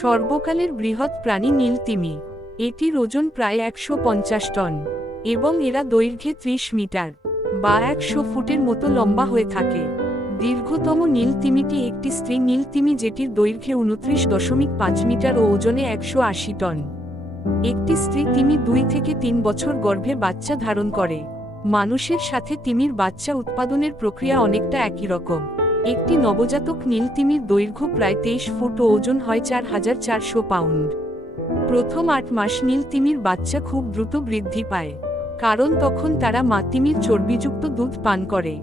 সর্বকালের বৃহৎ প্রাণী নীল তিমি। এটির ওজন প্রায় ১৫০ টন এবং এরা দৈর্ঘ্যে ৩০ মিটার বা ১০০ ফুটের মতো লম্বা হয়ে থাকে। দীর্ঘতম নীল তিমিটি একটি স্ত্রী নীল তিমি, যেটির দৈর্ঘ্যে ২৯.৫ মিটার ও ওজনে ১৮০ টন। একটি স্ত্রী তিমি ২ থেকে ৩ বছর গর্ভে বাচ্চা ধারণ করে। মানুষের সাথে তিমির বাচ্চা উৎপাদনের প্রক্রিয়া অনেকটা একই রকম। একটি নবজাতক নীল তিমির দৈর্ঘ্য প্রায় ২৩ ফুট ও ওজন হয় ৪,৪০০ পাউন্ড। প্রথম ৮ মাস নীল তিমির বাচ্চা খুব দ্রুত বৃদ্ধি পায়, কারণ তখন তারা মা তিমির চর্বিযুক্ত দুধ পান করে।